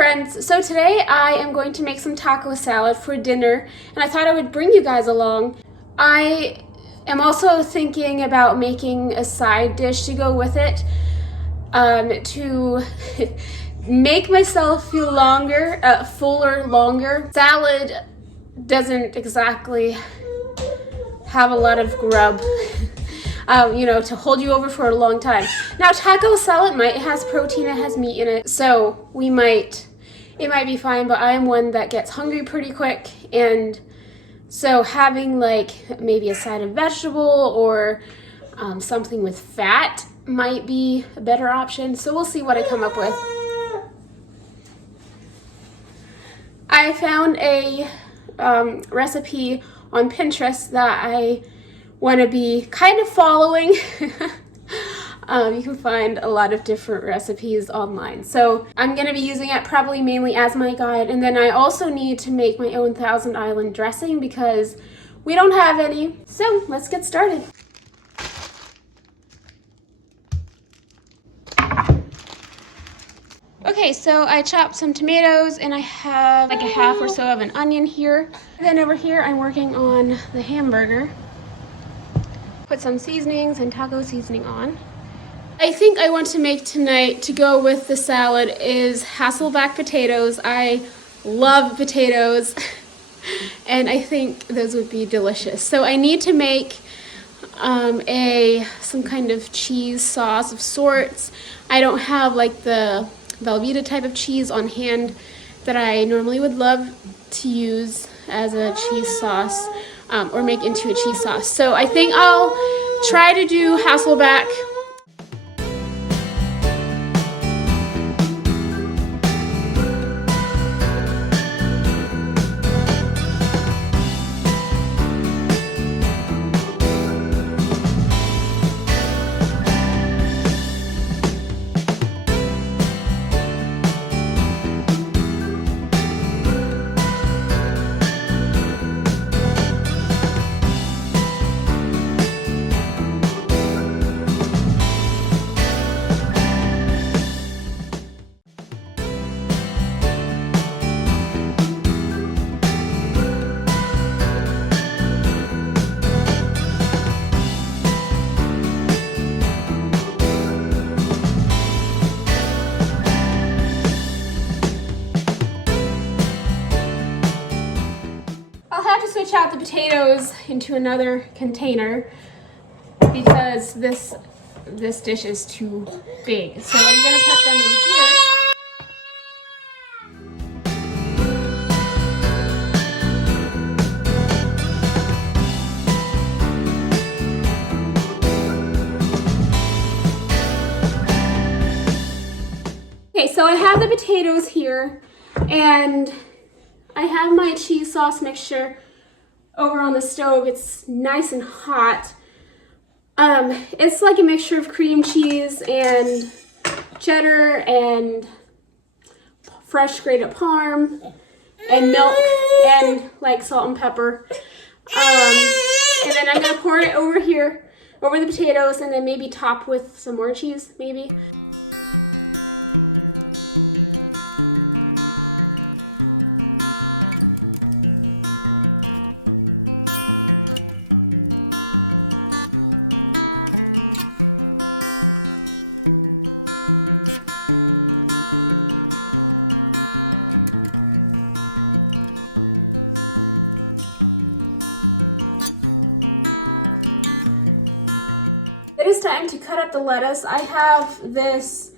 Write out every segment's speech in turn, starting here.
friends, so today I am going to make some taco salad for dinner, and I thought I would bring you guys along. I am also thinking about making a side dish to go with it, to make myself feel fuller longer. Salad doesn't exactly have a lot of grub, to hold you over for a long time. Now, taco salad it has protein, it has meat in it, so it might be fine, but I'm one that gets hungry pretty quick, and so having like maybe a side of vegetable or something with fat might be a better option, so we'll see what I come up with. I found a recipe on Pinterest that I want to be kind of following. You can find a lot of different recipes online, so I'm going to be using it probably mainly as my guide, and then I also need to make my own Thousand Island dressing because we don't have any. So let's get started. Okay, so I chopped some tomatoes and I have like a half or so of an onion here. And then over here I'm working on the hamburger. Put some seasonings and taco seasoning on. I think I want to make tonight to go with the salad is Hasselback potatoes. I love potatoes and I think those would be delicious. So I need to make some kind of cheese sauce of sorts. I don't have like the Velveeta type of cheese on hand that I normally would love to use as a cheese sauce or make into a cheese sauce. So I think I'll try to do Hasselback. Switch out the potatoes into another container because this dish is too big. So I'm gonna put them in here. Okay, so I have the potatoes here and I have my cheese sauce mixture over on the stove. It's nice and hot. It's like a mixture of cream cheese and cheddar and fresh grated parm and milk and like salt and pepper. And then I'm gonna pour it over here, over the potatoes, and then maybe top with some more cheese, maybe. Time to cut up the lettuce. I have this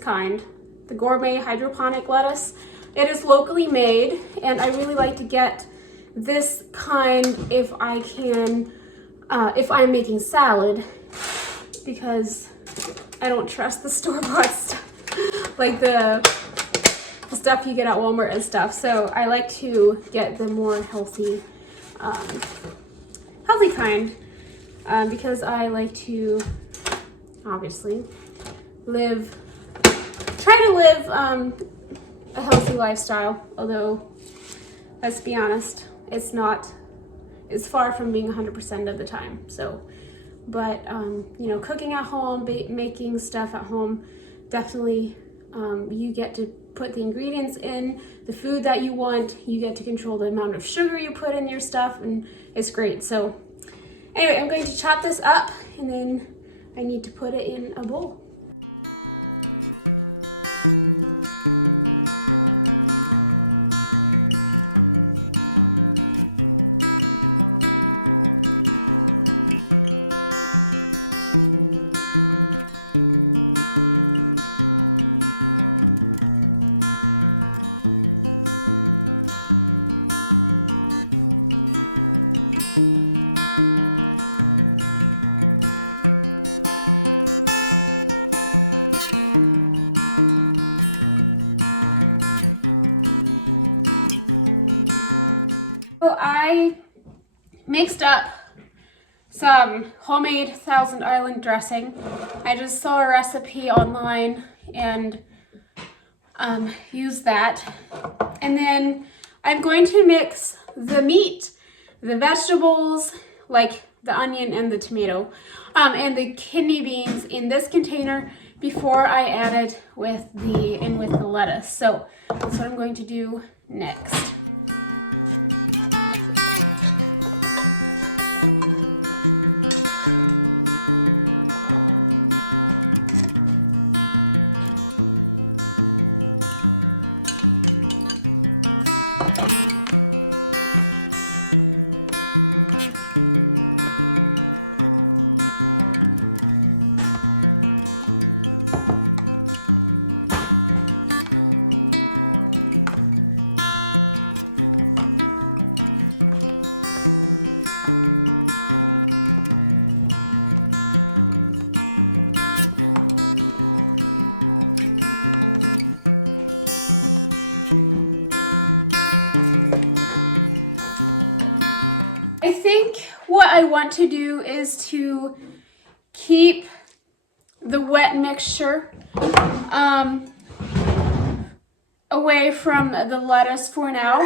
kind, the gourmet hydroponic lettuce. It is locally made, and I really like to get this kind if I can, if I'm making salad, because I don't trust the store-bought stuff, like the stuff you get at Walmart and stuff. So I like to get the more healthy kind. Because I like to obviously try to live a healthy lifestyle, although let's be honest, it's far from being 100% of the time. So, but cooking at home, making stuff at home definitely You get to put the ingredients in, the food that you want. You get to control the amount of sugar you put in your stuff, and it's great. So anyway, I'm going to chop this up, and then I need to put it in a bowl. I mixed up some homemade Thousand Island dressing. I just saw a recipe online and used that. And then I'm going to mix the meat, the vegetables, like the onion and the tomato, and the kidney beans in this container before I add it with the lettuce. So that's what I'm going to do next. What I want to do is to keep the wet mixture away from the lettuce for now.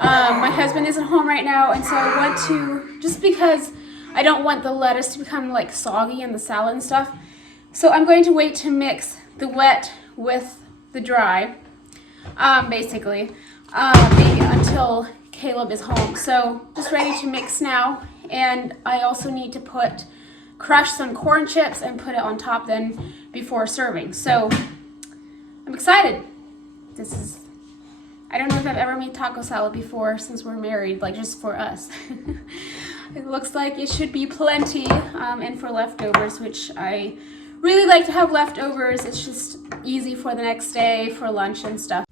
My husband isn't home right now, and so I want to, just because I don't want the lettuce to become like soggy in the salad and stuff, so I'm going to wait to mix the wet with the dry, basically, maybe until Caleb is home. So just ready to mix now. And I also need to crush some corn chips and put it on top then before serving. So I'm excited. I don't know if I've ever made taco salad before since we're married, like just for us. It looks like it should be plenty, and for leftovers, which I really like to have leftovers. It's just easy for the next day, for lunch and stuff.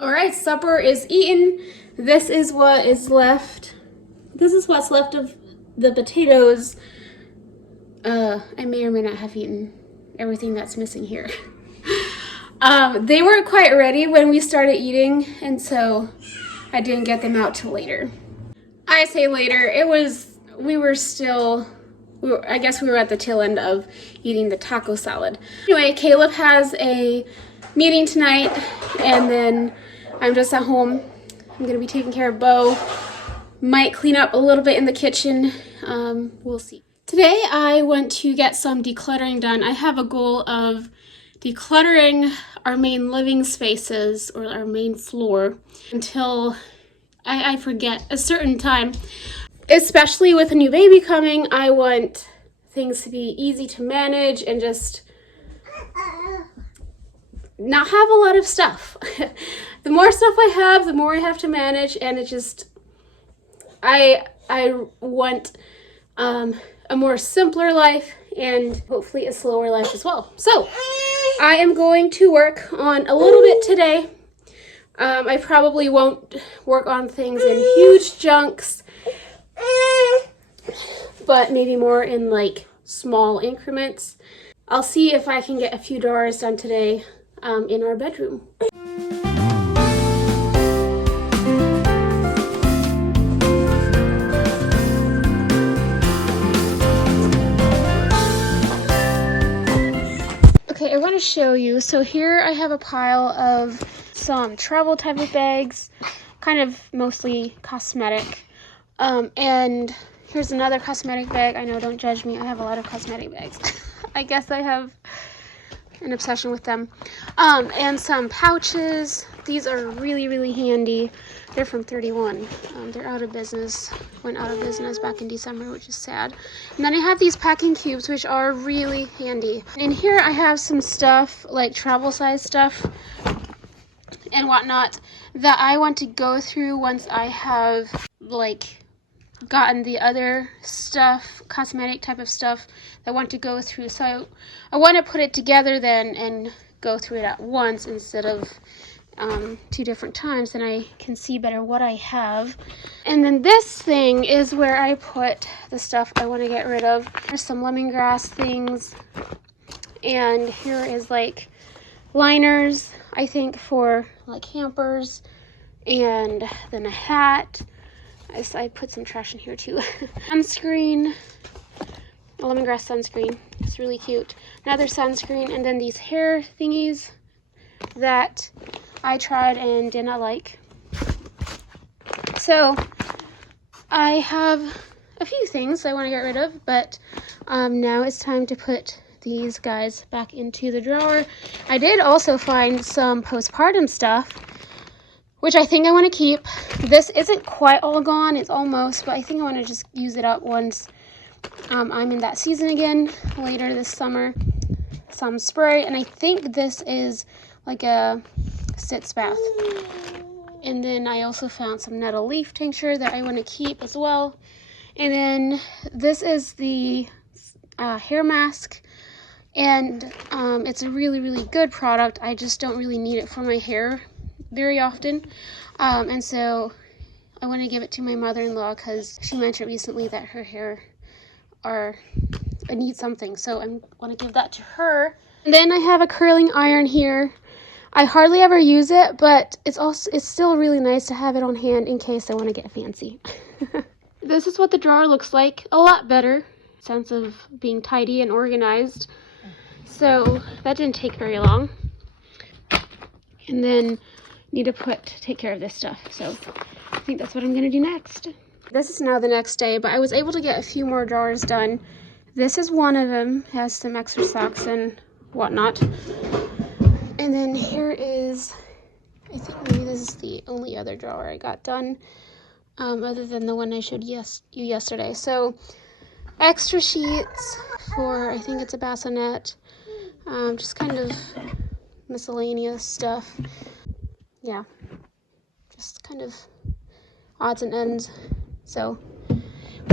Alright, supper is eaten. This is what is left. This is what's left of the potatoes. I may or may not have eaten everything that's missing here. They weren't quite ready when we started eating, and so I didn't get them out till later. I say later, I guess we were at the tail end of eating the taco salad. Anyway, Caleb has a meeting tonight, and then I'm just at home. I'm gonna be taking care of Bo. Might clean up a little bit in the kitchen We'll see. Today I went to get some decluttering done. I have a goal of decluttering our main living spaces or our main floor until I forget a certain time. Especially with a new baby coming, I want things to be easy to manage and just not have a lot of stuff. The more stuff I have, the more I have to manage, and it just, I want a more simpler life and hopefully a slower life as well. So I am going to work on a little bit today. I probably won't work on things in huge chunks, but maybe more in like small increments. I'll see if I can get a few drawers done today in our bedroom. Okay, I want to show you. So here I have a pile of some travel type of bags, kind of mostly cosmetic. And here's another cosmetic bag. I know, don't judge me. I have a lot of cosmetic bags. I guess I have an obsession with them. And some pouches. These are really, really handy. They're from 31. They're out of business. Went out of business back in December, which is sad. And then I have these packing cubes, which are really handy. In here I have some stuff, like travel size stuff and whatnot, that I want to go through once I have like gotten the other stuff, cosmetic type of stuff that I want to go through. So I want to put it together then and go through it at once instead of 2 different times, and I can see better what I have. And then this thing is where I put the stuff I want to get rid of. There's some lemongrass things, and here is like liners, I think, for like hampers, and then a hat. I put some trash in here too. Sunscreen, a lemongrass sunscreen. It's really cute. Another sunscreen, and then these hair thingies that I tried and did not like. So I have a few things I want to get rid of, but now it's time to put these guys back into the drawer. I did also find some postpartum stuff, which I think I want to keep. This isn't quite all gone, it's almost, but I think I want to just use it up once I'm in that season again later this summer. Some spray, and I think this is like a sitz bath. And then I also found some nettle leaf tincture that I want to keep as well. And then this is the hair mask, and it's a really, really good product. I just don't really need it for my hair very often, and so I want to give it to my mother-in-law because she mentioned recently that her hair needs something, so I want to give that to her. And then I have a curling iron here. I hardly ever use it, but it's still really nice to have it on hand in case I want to get fancy. This is what the drawer looks like. A lot better sense of being tidy and organized. So that didn't take very long. And then need to take care of this stuff. So I think that's what I'm going to do next. This is now the next day, but I was able to get a few more drawers done. This is one of them. It has some extra socks and whatnot. And then here is, I think maybe this is the only other drawer I got done, other than the one I showed you yesterday. So extra sheets for, I think it's a bassinet, just kind of miscellaneous stuff. Yeah, just kind of odds and ends. So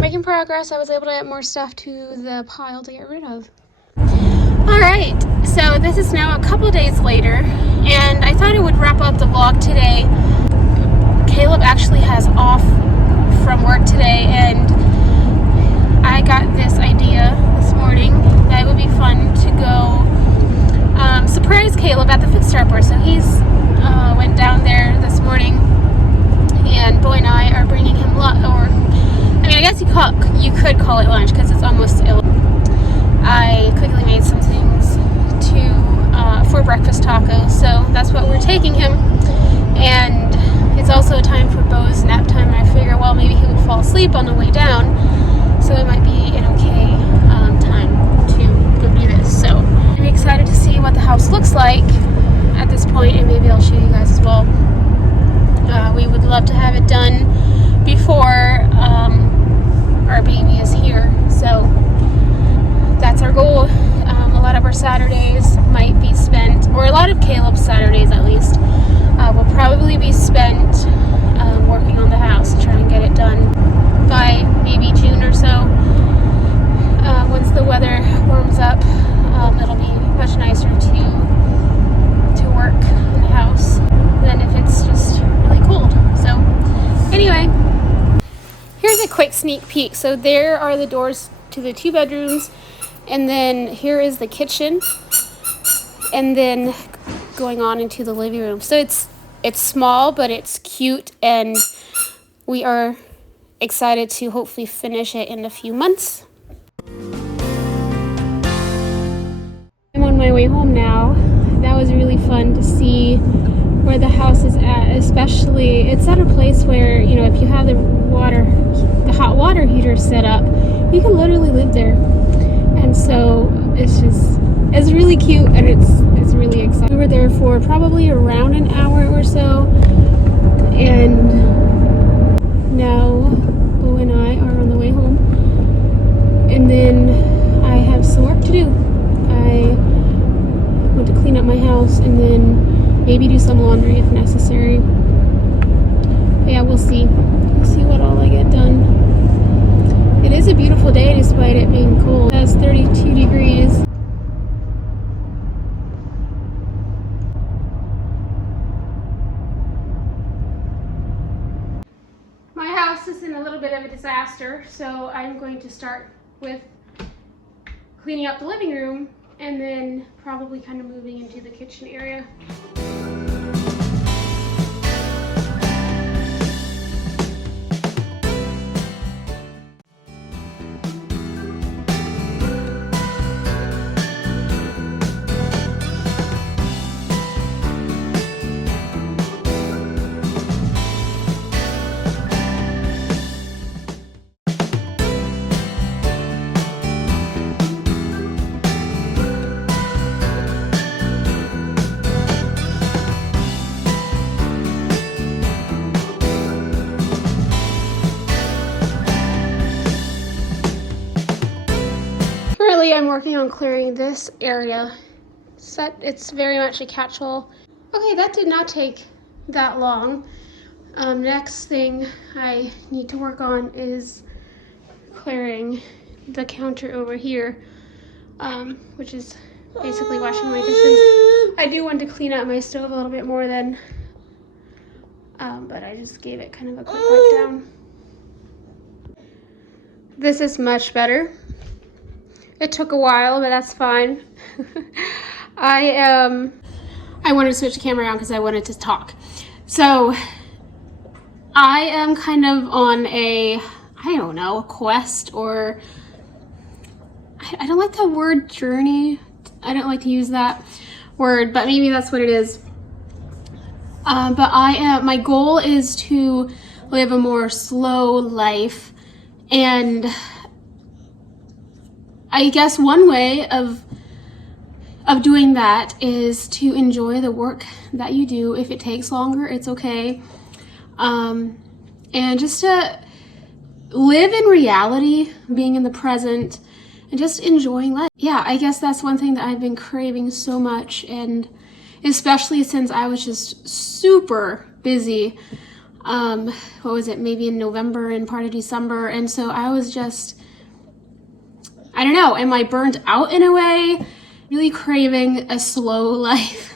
making progress. I was able to add more stuff to the pile to get rid of. Alright, so this is now a couple days later, and I thought I would wrap up the vlog today. Caleb actually has off from work today, and I got this idea this morning that it would be fun to go surprise Caleb at the Fix Strapper. So he's went down there this morning, and Boy and I are bringing him lunch, or I mean, I guess you could call it lunch because it's almost. I quickly made some things for breakfast tacos, so that's what we're taking him. And it's also time for Bo's nap time, and I figure, well, maybe he would fall asleep on the way down. so it might be an okay time to go do this. So I'm excited to see what the house looks like at this point, and maybe I'll show you guys as well. We would love to have it done before our baby is here, so that's our goal. A lot of our Saturdays might be spent, or a lot of Caleb's Saturdays at least, will probably be spent working on the house to try and get it done by maybe June or so. Once the weather warms up, it'll be much nicer to work in the house than if it's just really cold. So anyway, here's a quick sneak peek. So there are the doors to the 2 bedrooms, and then here is the kitchen, and then going on into the living room. So it's small, but it's cute, and we are excited to hopefully finish it in a few months. I'm on my way home now. That was really fun to see where the house is at, especially it's at a place where, you know, if you have the hot water heater set up, you can literally live there. And so it's really cute, and it's really exciting. We were there for probably around an hour or so, and now Bo and I are on the way home, and then I have some work to do. I want to clean up my house and then maybe do some laundry if necessary. But yeah, we'll see. We'll see what all I get done. It is a beautiful day despite it being cold. It has 32 degrees. My house is in a little bit of a disaster, so I'm going to start with cleaning up the living room and then probably kind of moving into the kitchen area. Currently, I'm working on clearing this area. It's very much a catch-all. Okay, that did not take that long. Next thing I need to work on is clearing the counter over here, which is basically washing my dishes. I do want to clean up my stove a little bit more than, but I just gave it kind of a quick wipe down. This is much better. It took a while, but that's fine. I wanted to switch the camera around because I wanted to talk. So I am kind of on a quest, or I don't like the word journey. I don't like to use that word, but maybe that's what it is. But my goal is to live a more slow life, and I guess one way of doing that is to enjoy the work that you do. If it takes longer, it's okay. And just to live in reality, being in the present, and just enjoying life. Yeah, I guess that's one thing that I've been craving so much, and especially since I was just super busy. What was it, maybe in November and part of December, and so I was just, I don't know, am I burnt out in a way? Really craving a slow life.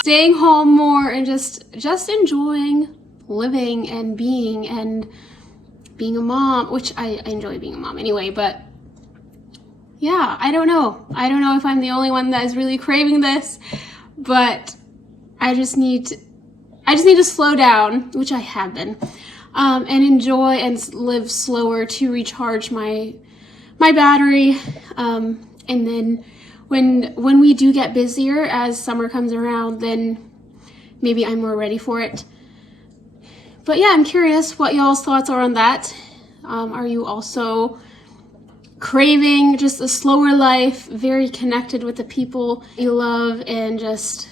Staying home more and just enjoying living and being a mom, which I enjoy being a mom anyway, but yeah, I don't know if I'm the only one that is really craving this, but I just need to slow down, which I have been, and enjoy and live slower to recharge my battery, and then when we do get busier as summer comes around, then maybe I'm more ready for it. But yeah, I'm curious what y'all's thoughts are on that. Are you also craving just a slower life, very connected with the people you love, and just,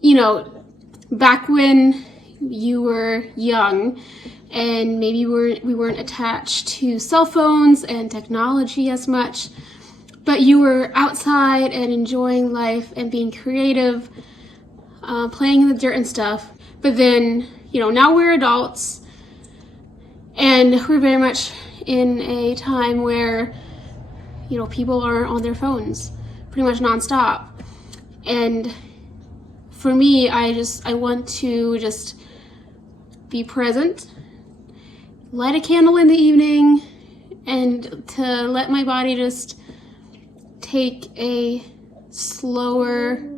you know, back when you were young and maybe we weren't attached to cell phones and technology as much, but you were outside and enjoying life and being creative, playing in the dirt and stuff. But then, you know, now we're adults and we're very much in a time where, you know, people are on their phones pretty much nonstop. And for me, I want to just be present, light a candle in the evening, and to let my body just take a slower,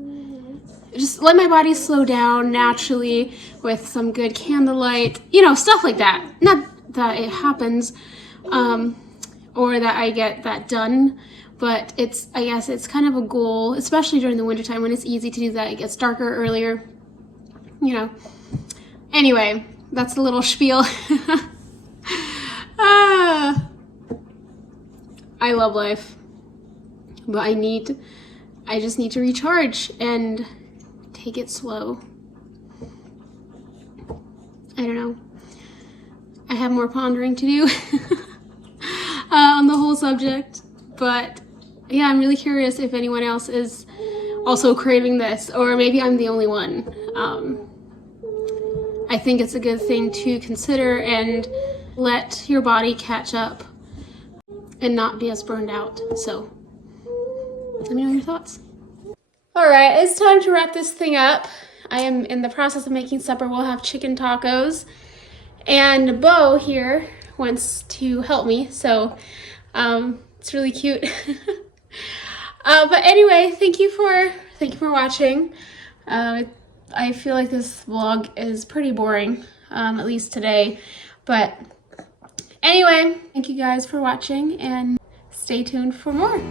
just let my body slow down naturally with some good candlelight, you know, stuff like that. Not that it happens, or that I get that done, but I guess it's kind of a goal, especially during the wintertime when it's easy to do that. It gets darker earlier, you know. Anyway, that's a little spiel. I love life, but I just need to recharge and take it slow. I don't know. I have more pondering to do on the whole subject, but yeah, I'm really curious if anyone else is also craving this, or maybe I'm the only one. I think it's a good thing to consider and let your body catch up and not be as burned out. So let me know your thoughts. All right, it's time to wrap this thing up. I am in the process of making supper. We'll have chicken tacos, and Bo here wants to help me, so it's really cute. But anyway, thank you for watching. I feel like this vlog is pretty boring, at least today. But anyway, thank you guys for watching, and stay tuned for more.